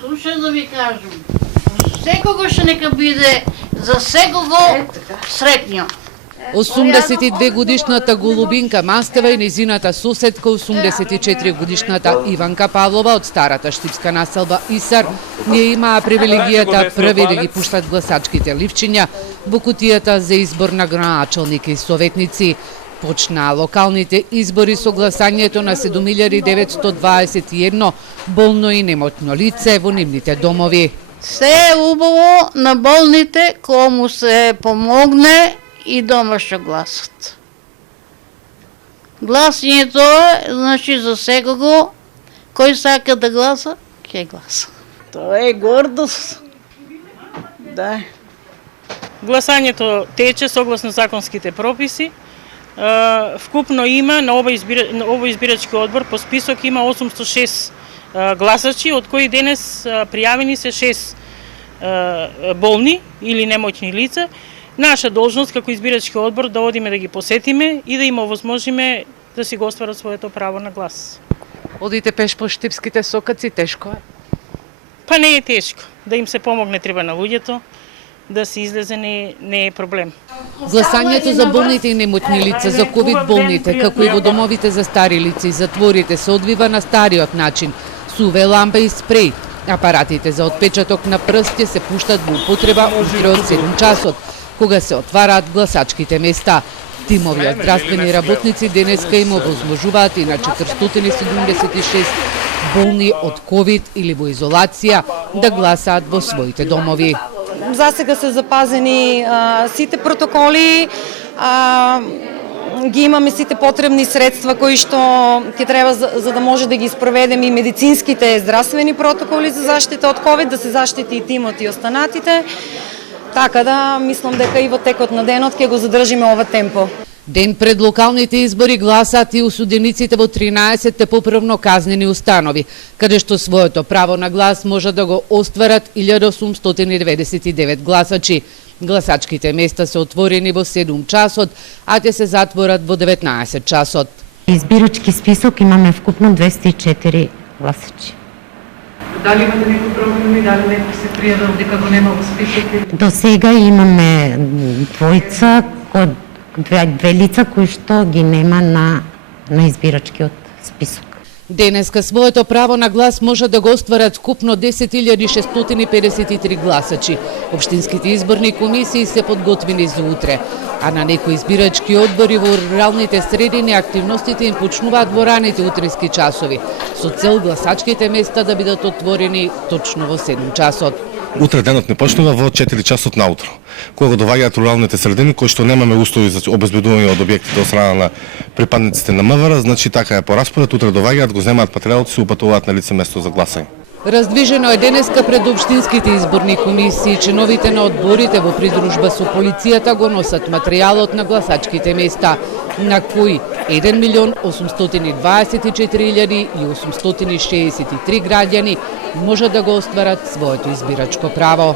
Слушай да ви кажам, секогаш нека биде за секого сретњо. 82 годишната Голубинка Мастева и незината соседка 84 годишната Иванка Павлова од старата штипска населба Исар не имаа привилегијата први да ги пуштат гласачките ливчиња во кутијата за избор на граначалник и советници. Почнаа локалните избори со гласањето на 7921 болно и немотно лице во нивните домови. Се е убаво на болните кому се помогне и дома што гласат. Гласањето е, значи, за секого, кој сака да гласа, ќе гласа. Тоа е гордост. Да. Гласањето тече согласно законските прописи. Вкупно има на овој избирачки одбор по список има 806 гласачи, од кои денес пријавени се 6 болни или немоќни лица. Наша должност како избирачки одбор да одиме да ги посетиме и да им овозможиме да си го остварат своето право на глас. Одите пеш по штипските сокаци, тешко е? Па не е тешко. Да им се помогне треба на луѓето, да се излезе не е проблем. Гласањето за болните и немотни лица, за ковид болните, како и во домовите за стари лица и затворите се одвива на стариот начин, со UV лампа и спреј. Апаратите за отпечаток на прстите се пуштат во употреба утре од 7 часот, кога се отвараат гласачките места. Тимови од здравствени работници денеска им овозможуваат и на 476 болни од ковид или во изолација да гласаат во своите домови. Засега се запазени сите протоколи, ги имаме сите потребни средства кои што ќе треба за да може да ги спроведеме и медицинските здравствени протоколи за заштита од ковид, да се заштити и тимот и останатите. Така да, мислам дека и во текот на денот ќе го задржиме ова темпо. Ден пред локалните избори гласаат и осудениците во 13 поправно казнени установи, каде што своето право на глас може да го остварат 1899 гласачи. Гласачките места се отворени во 7 часот, а ќе се затворат во 19 часот. Избирачки список имаме вкупно 204 гласачи. Дали имате некој проблем и дали некој се пријавил дека го нема во список? До сега имаме двојца, две лица кои што ги нема на избирачкиот список. Денеска своето право на глас може да го остварат вкупно 10.653 гласачи. Општинските изборни комисии се подготвени за утре, а на некои избирачки одбори во руралните средини активностите им почнуваат во раните утрински часови, со цел гласачките места да бидат отворени точно во 7 часот. Утре денот не почнува во 4 часот наутро, кога доваѓаат руралните средини кои што немаме услови за обезбедување од објектите од страна на припадниците на МВР, значи така е по распоред, утре доваѓаат, го земаат материјалот и се упатуваат на лице место за гласање. Раздвижено е денеска пред општинските изборни комисии. Чиновите на одборите во придружба со полицијата го носат материјалот на гласачките места, на кои 1.824.863 граѓани може да го остварат своето избирачко право.